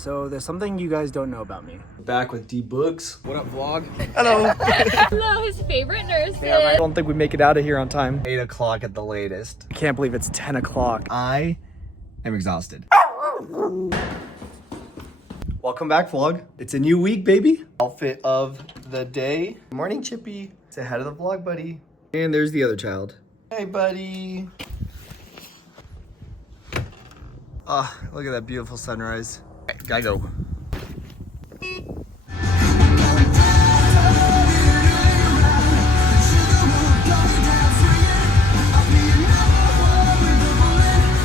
So there's something you guys don't know about me. Back with D Books. What up, vlog? Hello. Hello, his favorite nurses. Damn, I don't think we make it out of here on time. 8 o'clock at the latest. I can't believe it's 10 o'clock. I am exhausted. Welcome back, vlog. It's a new week, baby. Outfit of the day. Good morning, Chippy. Say hi to the vlog, buddy. And there's the other child. Hey, buddy. Ah, look at that beautiful sunrise. Okay, gotta go.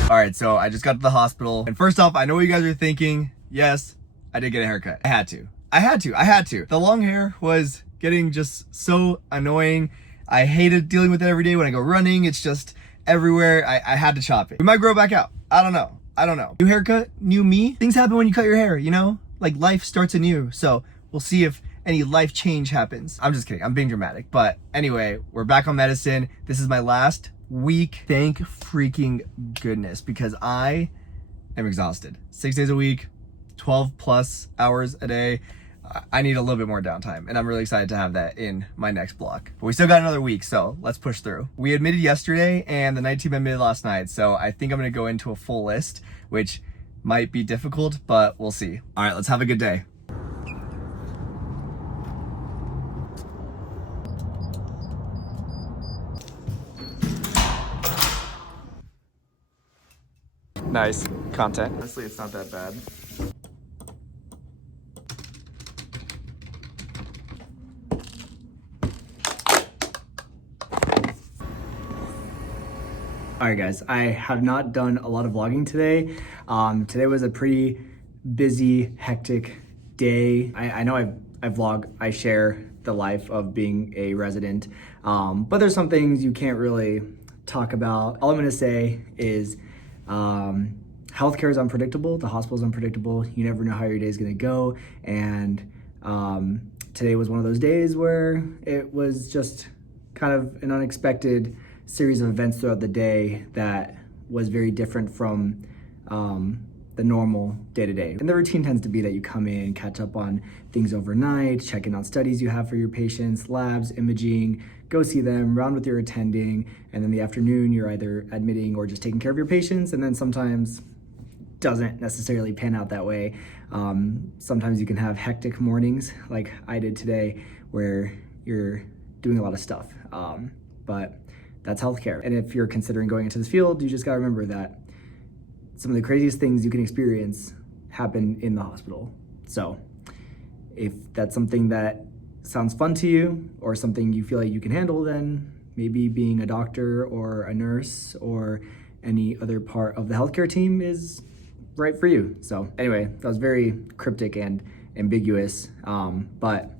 All right, so I just got to the hospital. And first off, I know what you guys are thinking. Yes, I did get a haircut. I had to. The long hair was getting just so annoying. I hated dealing with it every day when I go running. It's just everywhere. I had to chop it. We might grow back out. I don't know. New haircut, new me. Things happen when you cut your hair, you know? Like life starts anew. So we'll see if any life change happens. I'm just kidding. I'm being dramatic. But anyway, we're back on medicine. This is my last week. Thank freaking goodness, because I am exhausted. 6 days a week, 12 plus hours a day. I need a little bit more downtime, and I'm really excited to have that in my next block. But we still got another week, so let's push through. We admitted yesterday, and the night team admitted last night, so I think I'm gonna go into a full list, which might be difficult, but we'll see. All right, let's have a good day. Nice content. Honestly, it's not that bad. All right, guys, I have not done a lot of vlogging today. Today was a pretty busy, hectic day. I know I vlog, I share the life of being a resident, but there's some things you can't really talk about. All I'm gonna say is healthcare is unpredictable, the hospital is unpredictable, you never know how your day is gonna go, and today was one of those days where it was just kind of an unexpected series of events throughout the day that was very different from the normal day-to-day. And the routine tends to be that you come in, catch up on things overnight, check in on studies you have for your patients, labs, imaging, go see them, round with your attending, and then the afternoon you're either admitting or just taking care of your patients, and then sometimes doesn't necessarily pan out that way. Sometimes you can have hectic mornings like I did today where you're doing a lot of stuff, but that's healthcare. And if you're considering going into this field, you just gotta remember that some of the craziest things you can experience happen in the hospital. So if that's something that sounds fun to you or something you feel like you can handle, then maybe being a doctor or a nurse or any other part of the healthcare team is right for you. So anyway, that was very cryptic and ambiguous, but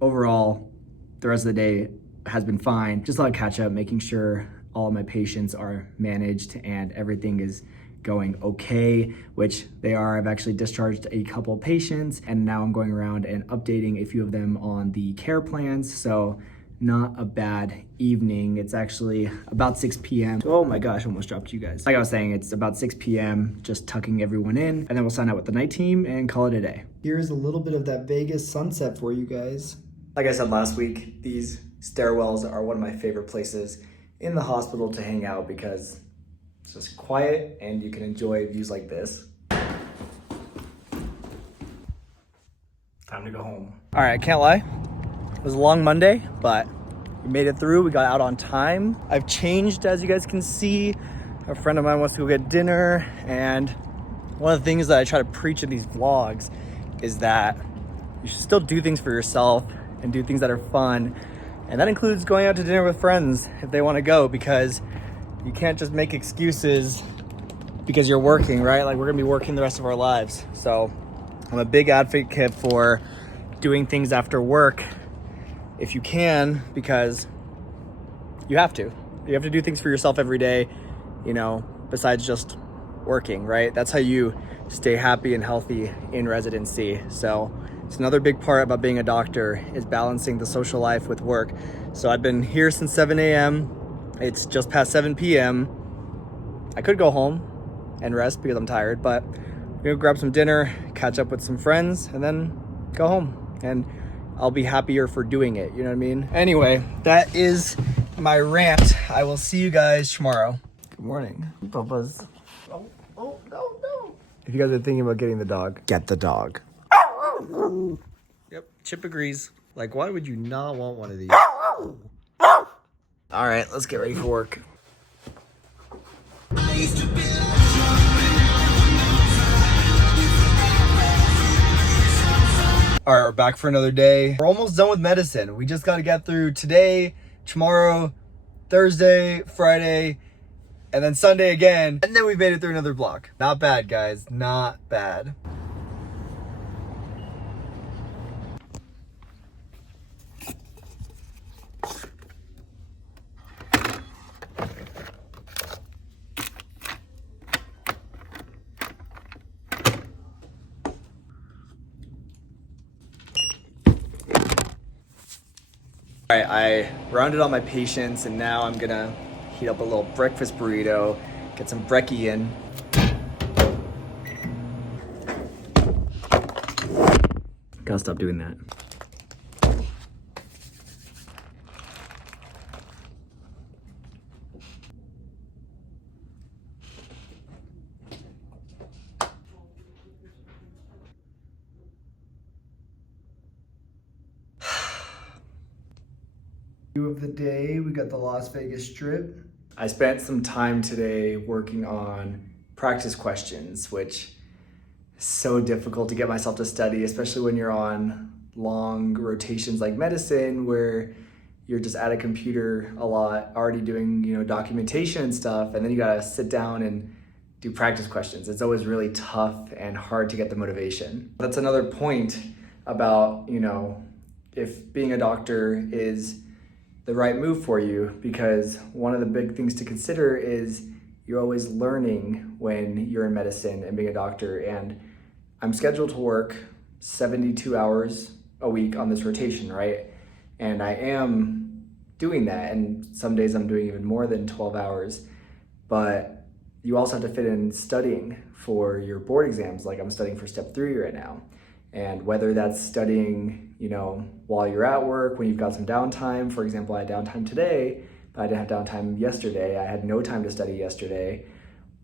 overall, the rest of the day has been fine. Just a lot of catch up, making sure all of my patients are managed and everything is going okay, which they are. I've actually discharged a couple patients and now I'm going around and updating a few of them on the care plans. So not a bad evening. It's actually about 6 p.m. Oh my gosh, I almost dropped you guys. Like I was saying, it's about 6 p.m. just tucking everyone in, and then we'll sign out with the night team and call it a day. Here's a little bit of that Vegas sunset for you guys. Like I said last week, these stairwells are one of my favorite places in the hospital to hang out because it's just quiet and you can enjoy views like this. Time to go home. All right, I can't lie. It was a long Monday, but we made it through. We got out on time. I've changed, as you guys can see. A friend of mine wants to go get dinner, and one of the things that I try to preach in these vlogs is that you should still do things for yourself and do things that are fun. And that includes going out to dinner with friends if they want to go, because you can't just make excuses because you're working, right? Like, we're gonna be working the rest of our lives. So I'm a big advocate for doing things after work if you can, because you have to. You have to do things for yourself every day, you know, besides just working, right? That's how you stay happy and healthy in residency. So it's another big part about being a doctor is balancing the social life with work. So I've been here since 7 a.m. It's just past 7 p.m. I could go home and rest because I'm tired, but We're gonna grab some dinner, catch up with some friends, and then go home. And I'll be happier for doing it, you know what I mean? Anyway, that is my rant. I will see you guys tomorrow. Good morning, Papas. Oh, no. If you guys are thinking about getting the dog, get the dog. Yep, Chip agrees. Like, why would you not want one of these? All right, let's get ready for work. All right, we're back for another day. We're almost done with medicine. We just got to get through today, tomorrow, Thursday, Friday, and then Sunday again. And then we made it through another block. Not bad, guys. Not bad. All right, I rounded all my patients and now I'm gonna heat up a little breakfast burrito, get some brekkie in. Gotta stop doing that. Of the day, we got the Las Vegas Strip. I spent some time today working on practice questions, which is so difficult to get myself to study, especially when you're on long rotations like medicine, where you're just at a computer a lot, already doing, documentation and stuff, and then you gotta sit down and do practice questions. It's always really tough and hard to get the motivation. That's another point about, if being a doctor is the right move for you, because one of the big things to consider is you're always learning when you're in medicine and being a doctor. And I'm scheduled to work 72 hours a week on this rotation, right? And I am doing that. And some days I'm doing even more than 12 hours, but you also have to fit in studying for your board exams. Like I'm studying for step 3 right now. And whether that's studying, while you're at work, when you've got some downtime. For example, I had downtime today, but I didn't have downtime yesterday. I had no time to study yesterday.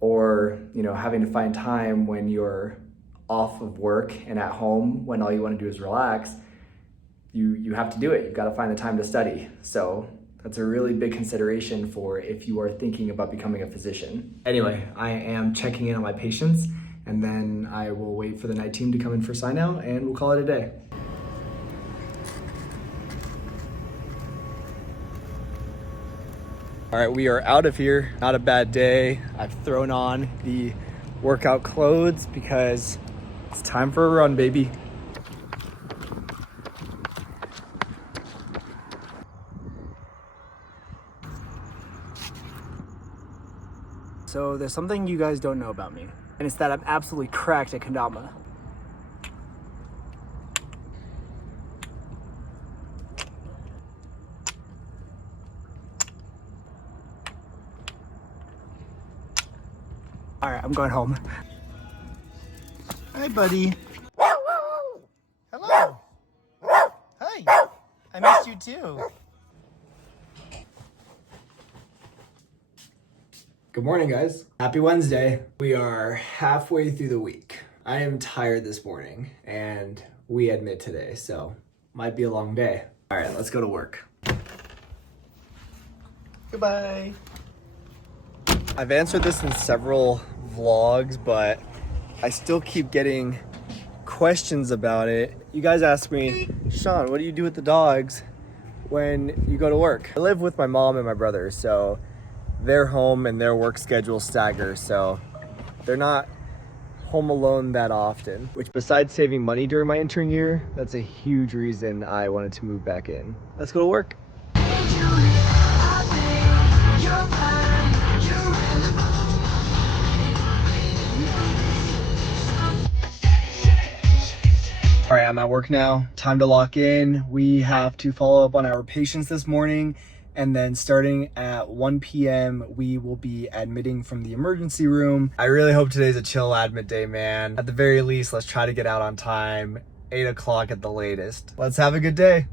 Or, having to find time when you're off of work and at home when all you want to do is relax. You have to do it. You've got to find the time to study. So that's a really big consideration for if you are thinking about becoming a physician. Anyway, I am checking in on my patients, and then I will wait for the night team to come in for sign out, and we'll call it a day. All right, we are out of here. Not a bad day. I've thrown on the workout clothes because it's time for a run, baby. So there's something you guys don't know about me, and it's that I'm absolutely cracked at kendama. All right, I'm going home. Hi, buddy. Hello. Hi. I missed you too. Good morning, guys. Happy Wednesday. We are halfway through the week. I am tired this morning, and we admit today, so might be a long day. All right, let's go to work. Goodbye. I've answered this in several vlogs, but I still keep getting questions about it. You guys ask me, Sean, what do you do with the dogs when you go to work? I live with my mom and my brother, so their home and their work schedule stagger, so they're not home alone that often. Which, besides saving money during my intern year, that's a huge reason I wanted to move back in. Let's go to work. All right, I'm at work now. Time to lock in. We have to follow up on our patients this morning And then starting at 1 p.m., we will be admitting from the emergency room. I really hope today's a chill admit day, man. At the very least, let's try to get out on time, 8 o'clock at the latest. Let's have a good day.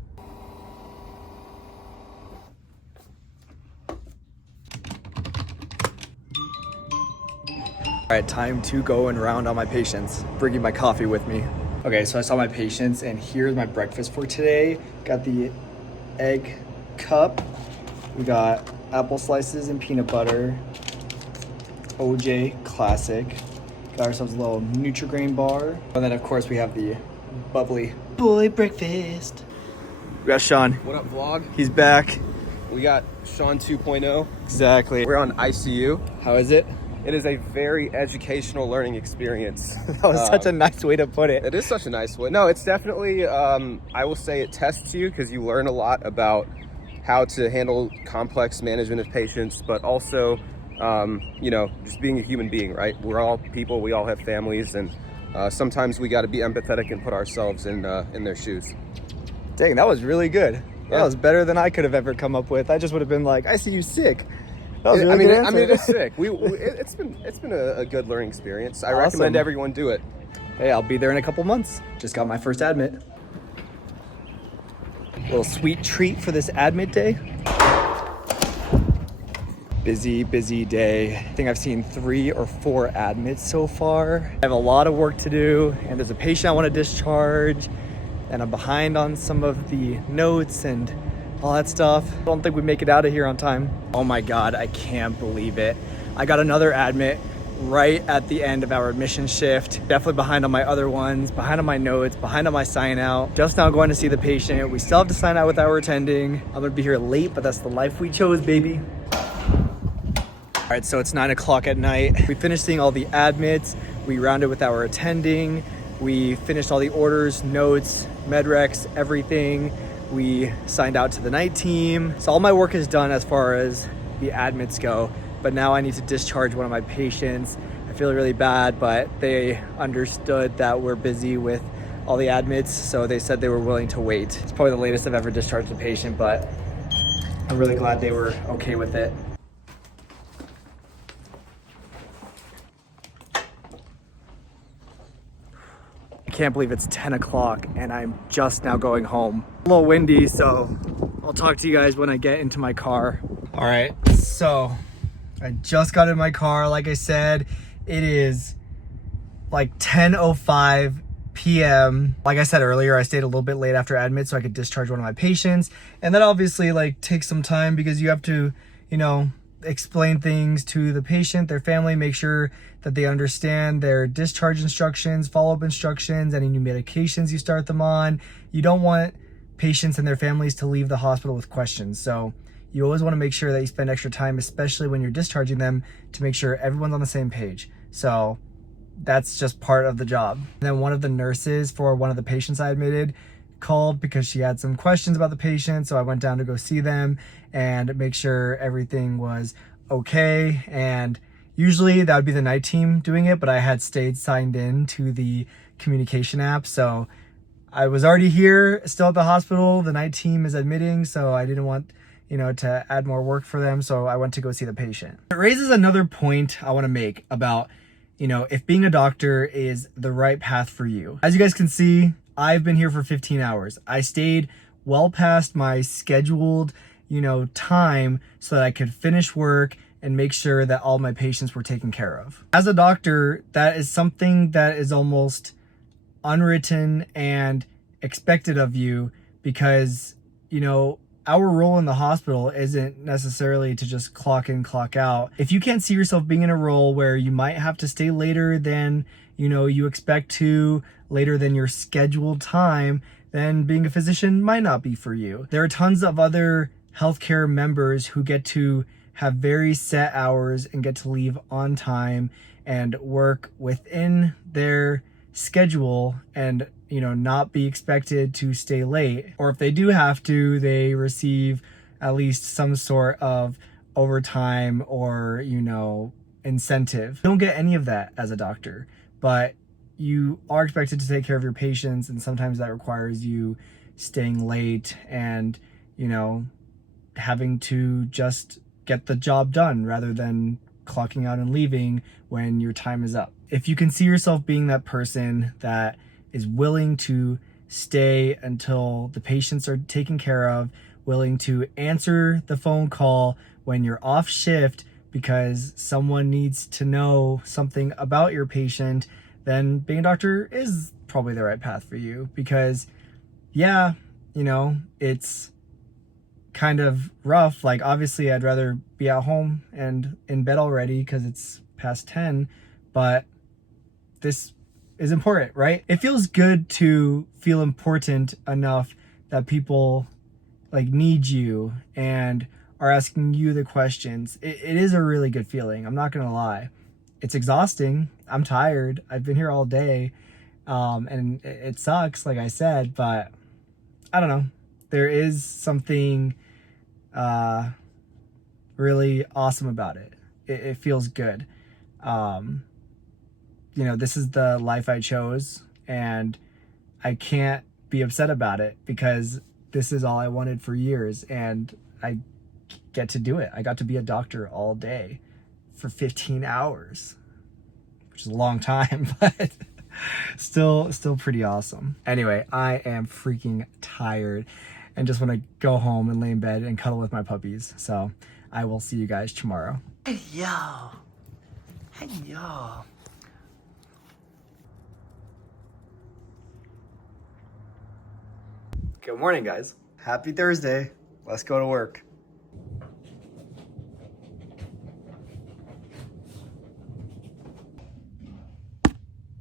All right, time to go and round on my patients. Bringing my coffee with me. Okay, so I saw my patients and here's my breakfast for today. Got the egg cup. We got apple slices and peanut butter. OJ classic. Got ourselves a little Nutri-Grain bar. And then of course we have the bubbly boy breakfast. We got Sean. What up, vlog? He's back. We got Sean 2.0. Exactly. We're on ICU. How is it? It is a very educational learning experience. That was such a nice way to put it. It is such a nice way. No, it's definitely, I will say it tests you because you learn a lot about how to handle complex management of patients, but also, just being a human being, right? We're all people, we all have families, and sometimes we got to be empathetic and put ourselves in their shoes. Dang, that was really good. That Yeah. was better than I could have ever come up with. I just would have been like, I see you sick. That was a I really mean, good answer. it is sick. It's been a good learning experience. I recommend everyone do it. Hey, I'll be there in a couple months. Just got my first admit. Little sweet treat for this admit day. Busy day. I think I've seen 3 or 4 admits so far. I have a lot of work to do, and there's a patient I want to discharge, and I'm behind on some of the notes and all that stuff. I don't think we make it out of here on time. Oh my God, I can't believe it. I got another admit right at the end of our admission shift. Definitely behind on my other ones, behind on my notes, behind on my sign out. Just now going to see the patient. We still have to sign out with our attending. I'm gonna be here late, but that's the life we chose, baby. All right, so it's 9 o'clock at night. We finished seeing all the admits. We rounded with our attending. We finished all the orders, notes, med recs, everything. We signed out to the night team. So all my work is done as far as the admits go, but now I need to discharge one of my patients. I feel really bad, but they understood that we're busy with all the admits, so they said they were willing to wait. It's probably the latest I've ever discharged a patient, but I'm really glad they were okay with it. I can't believe it's 10 o'clock and I'm just now going home. A little windy, so I'll talk to you guys when I get into my car. All right, so I just got in my car. Like I said, it is like 10:05 p.m. Like I said earlier, I stayed a little bit late after admit so I could discharge one of my patients. And that obviously takes some time because you have to, explain things to the patient, their family, make sure that they understand their discharge instructions, follow-up instructions, any new medications you start them on. You don't want patients and their families to leave the hospital with questions. So you always want to make sure that you spend extra time, especially when you're discharging them, to make sure everyone's on the same page. So that's just part of the job. And then one of the nurses for one of the patients I admitted called because she had some questions about the patient. So I went down to go see them and make sure everything was okay. And usually that would be the night team doing it, but I had stayed signed in to the communication app. So I was already here, still at the hospital. The night team is admitting, so I didn't want, to add more work for them. So I went to go see the patient. It raises another point I want to make about, if being a doctor is the right path for you. As you guys can see, I've been here for 15 hours. I stayed well past my scheduled, time so that I could finish work and make sure that all my patients were taken care of. As a doctor, that is something that is almost unwritten and expected of you because, our role in the hospital isn't necessarily to just clock in, clock out. If you can't see yourself being in a role where you might have to stay later than, you expect to, later than your scheduled time, then being a physician might not be for you. There are tons of other healthcare members who get to have very set hours and get to leave on time and work within their schedule and not be expected to stay late. Or if they do have to, they receive at least some sort of overtime or incentive. You don't get any of that as a doctor, but you are expected to take care of your patients, and sometimes that requires you staying late and having to just get the job done rather than clocking out and leaving when your time is up. If you can see yourself being that person that is willing to stay until the patients are taken care of, willing to answer the phone call when you're off shift because someone needs to know something about your patient, then being a doctor is probably the right path for you. Because yeah, you know, it's kind of rough. Like, obviously I'd rather be at home and in bed already because it's past 10, but this is important, right? It feels good to feel important enough that people like need you and are asking you the questions. It is a really good feeling. I'm not gonna lie. It's exhausting. I'm tired. I've been here all day. And it sucks, like I said, but I don't know. There is something really awesome about it. It feels good. You know, this is the life I chose, and I can't be upset about it because this is all I wanted for years, and I get to do it. I got to be a doctor all day for 15 hours, which is a long time, but still pretty awesome. Anyway, I am freaking tired and just want to go home and lay in bed and cuddle with my puppies. So I will see you guys tomorrow. Hey, yo. Hey, yo. Good morning, guys. Happy Thursday. Let's go to work.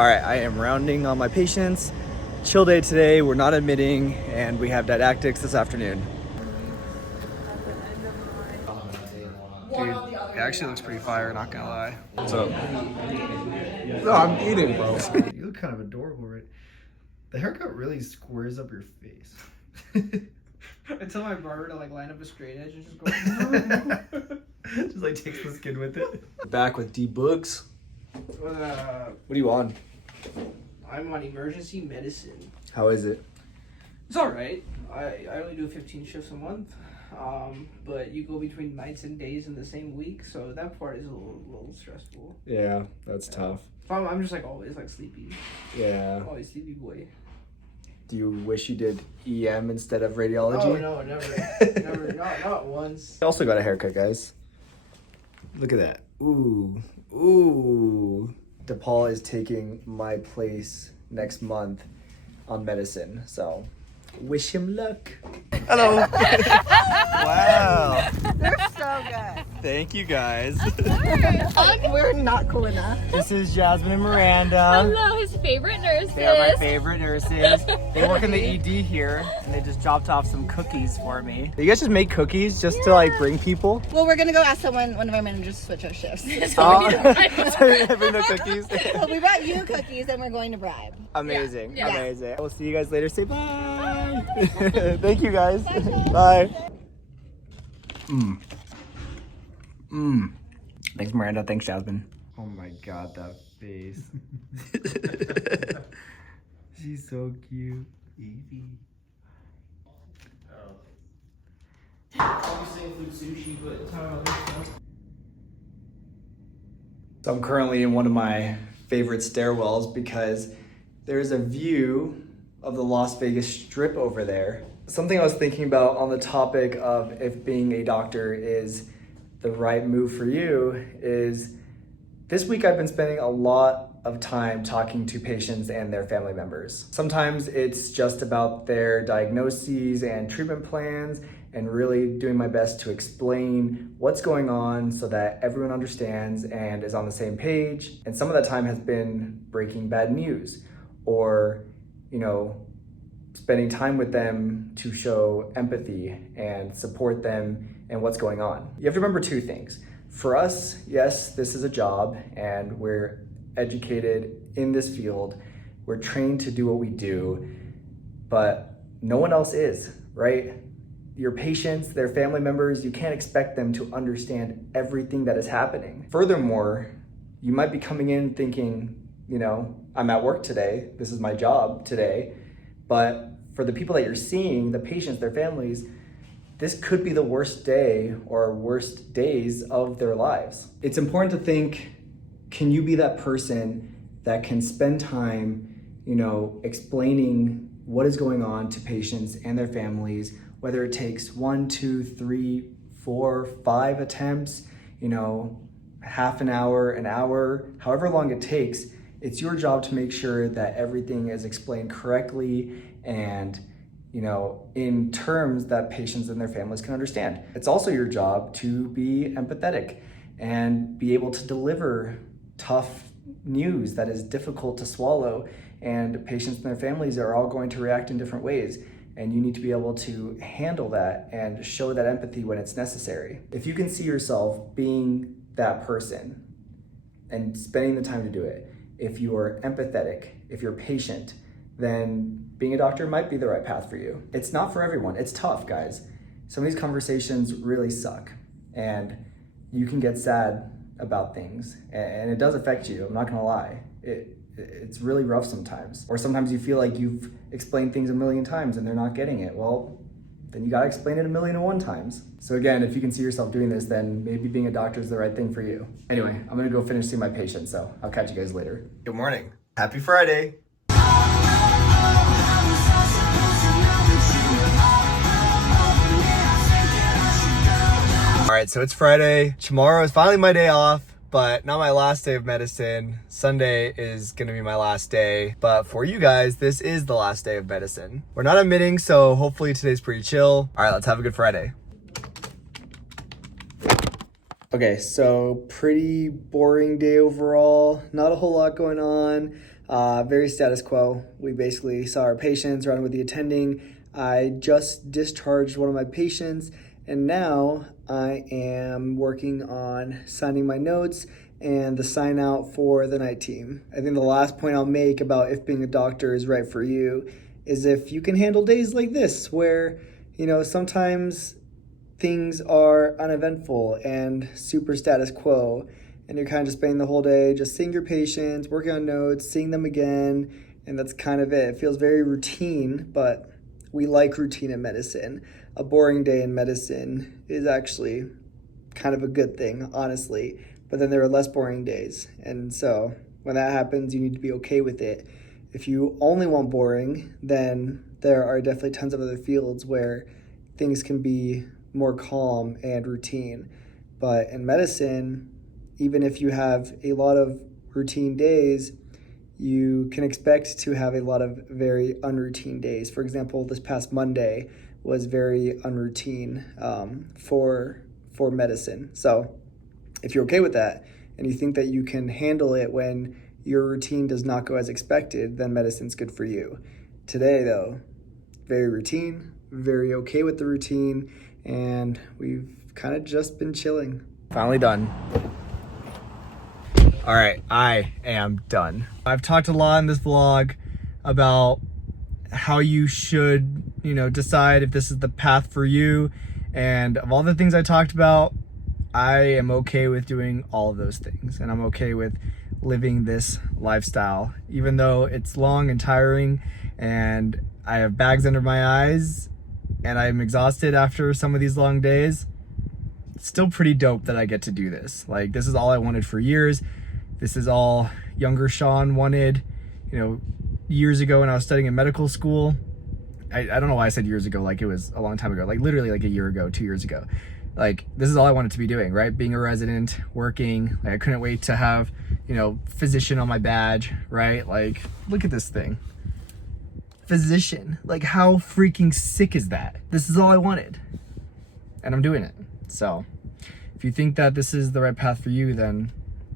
All right, I am rounding on my patients. Chill day today. We're not admitting, and we have didactics this afternoon. Dude, it actually looks pretty fire, not gonna lie. What's up? No, I'm eating, bro. You look kind of adorable, right? The haircut really squares up your face. I tell my barber to like line up a straight edge and just go. Just like takes the skin with it. Back with D-Books. What are you on? I'm on emergency medicine. How is it? It's all right. I only do 15 shifts a month, but you go between nights and days in the same week, so that part is a little stressful. Yeah, that's tough. I'm just like always like sleepy. Yeah. Always sleepy boy. Do you wish you did EM instead of radiology? Oh no, never, never, not once. I also got a haircut, guys. Look at that. Ooh, ooh. DePaul is taking my place next month on medicine, so wish him luck. Hello. Wow. They're so good. Thank you, guys. We're not cool enough. This is Jasmine and Miranda. Hello, his favorite nurses. They are my favorite nurses. They work in the ED here, and they just dropped off some cookies for me. You guys just make cookies just to like bring people? Well, we're gonna go ask one of our managers to switch our shifts. Oh, so bring the cookies. Well, we brought you cookies and we're going to bribe. Amazing, Yeah. amazing. We'll see you guys later. Say bye. Thank you guys. Bye. Thanks, Miranda. Thanks, Jasmine. Oh my God, that face. She's so cute. Evie. So I'm currently in one of my favorite stairwells because there's a view of the Las Vegas Strip over there. Something I was thinking about on the topic of if being a doctor is the right move for you is this week I've been spending a lot of time talking to patients and their family members. Sometimes it's just about their diagnoses and treatment plans and really doing my best to explain what's going on so that everyone understands and is on the same page. And some of that time has been breaking bad news or, spending time with them to show empathy and support them and what's going on. You have to remember two things. For us, yes, this is a job and we're educated in this field. We're trained to do what we do, but no one else is, right? Your patients, their family members, you can't expect them to understand everything that is happening. Furthermore, you might be coming in thinking, I'm at work today, this is my job today, but for the people that you're seeing, the patients, their families, this could be the worst day or worst days of their lives. It's important to think, can you be that person that can spend time, explaining what is going on to patients and their families, whether it takes 1, 2, 3, 4, 5 attempts, half an hour, however long it takes. It's your job to make sure that everything is explained correctly and in terms that patients and their families can understand. It's also your job to be empathetic and be able to deliver tough news that is difficult to swallow, and patients and their families are all going to react in different ways, and you need to be able to handle that and show that empathy when it's necessary. If you can see yourself being that person and spending the time to do it, if you're empathetic, if you're patient, then being a doctor might be the right path for you. It's not for everyone. It's tough, guys. Some of these conversations really suck, and you can get sad about things, and it does affect you. I'm not gonna lie. It's really rough sometimes. Or sometimes you feel like you've explained things a million times and they're not getting it. Well, then you gotta explain it 1,000,001 times. So again, if you can see yourself doing this, then maybe being a doctor is the right thing for you. Anyway, I'm gonna go finish seeing my patient, so I'll catch you guys later. Good morning. Happy Friday. All right, so it's Friday. Tomorrow is finally my day off, but not my last day of medicine. Sunday is gonna be my last day, but for you guys, this is the last day of medicine. We're not admitting, so hopefully today's pretty chill. All right, let's have a good Friday. Okay, so pretty boring day overall. Not a whole lot going on. Very status quo. We basically saw our patients, running with the attending. I just discharged one of my patients, and now I am working on signing my notes and the sign out for the night team. I think the last point I'll make about if being a doctor is right for you is if you can handle days like this where, sometimes things are uneventful and super status quo, and you're kind of just spending the whole day just seeing your patients, working on notes, seeing them again, and that's kind of it. It feels very routine, but we like routine in medicine. A boring day in medicine is actually kind of a good thing, honestly, but then there are less boring days, and so when that happens, you need to be okay with it. If you only want boring, then there are definitely tons of other fields where things can be more calm and routine. But in medicine, even if you have a lot of routine days, you can expect to have a lot of very unroutine days. For example, this past Monday was very unroutine for medicine. So if you're okay with that and you think that you can handle it when your routine does not go as expected, then medicine's good for you. Today though, very routine, very okay with the routine, and we've kind of just been chilling. Finally done. All right, I am done. I've talked a lot in this vlog about how you should, decide if this is the path for you. And of all the things I talked about, I am okay with doing all of those things. And I'm okay with living this lifestyle, even though it's long and tiring and I have bags under my eyes and I'm exhausted after some of these long days. It's still pretty dope that I get to do this. Like, this is all I wanted for years. This is all younger Sean wanted, years ago when I was studying in medical school. I don't know why I said years ago, like it was a long time ago, like literally like a year ago, 2 years ago. Like, this is all I wanted to be doing, right? Being a resident, working. Like, I couldn't wait to have, physician on my badge, right? Like, look at this thing. Physician. Like, how freaking sick is that? This is all I wanted. And I'm doing it. So, if you think that this is the right path for you, then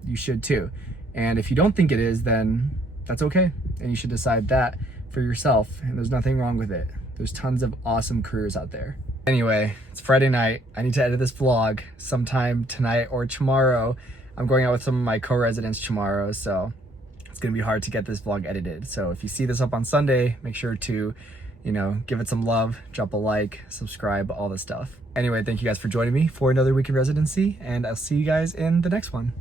you should too. And if you don't think it is, then that's okay. And you should decide that for yourself. And there's nothing wrong with it. There's tons of awesome careers out there. Anyway, it's Friday night. I need to edit this vlog sometime tonight or tomorrow. I'm going out with some of my co-residents tomorrow, so it's gonna be hard to get this vlog edited. So if you see this up on Sunday, make sure to, give it some love, drop a like, subscribe, all this stuff. Anyway, thank you guys for joining me for another week of residency, and I'll see you guys in the next one.